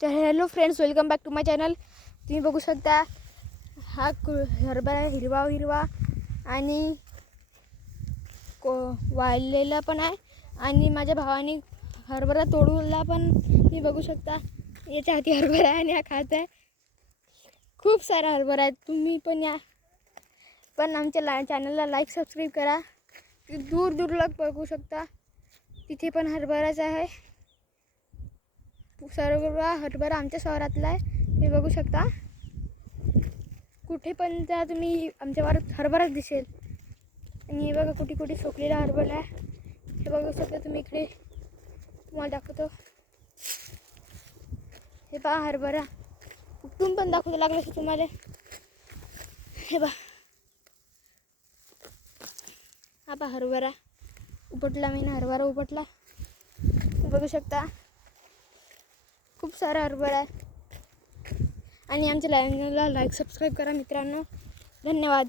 तर hello friends, welcome back to my channel. तुम्ही बघू शकता हा हरभरा हिरवा हिरवा आणि वाळलेला पण आहे. आणि माझ्या भावाने हरभरा तोडूला पण तुम्ही बघू शकता. याच्या हाती हरभरा आहे आणि हा खात आहे. खूप सारा हरभरा आहे. तुम्ही पण या, पण आमच्या चॅनलला लाईक सबस्क्राईब करा. दूर दूरला बघू शकता, तिथे पण हरभराच आहे. सर्व हरभरा आमच्या शहरातला आहे. तुम्ही बघू शकता, कुठे पण त्या तुम्ही आमच्या वारात हरभराच दिसेल. आणि हे बघा कुठे कुठे सुकलेला हरभरा आहे. हे बघू शकता तुम्ही. इकडे तुम्हाला दाखवतो. हे पहा हरभरा उपटून पण दाखवतो लागलं की तुम्हाला. हे बघा, हा पहा हरभरा उपटला. मी हरभरा उपटला. बघू शकता खूप सारा हरभरा आहे. आणि आमच्या चॅनलला लाईक सबस्क्राईब करा मित्रांनो. धन्यवाद.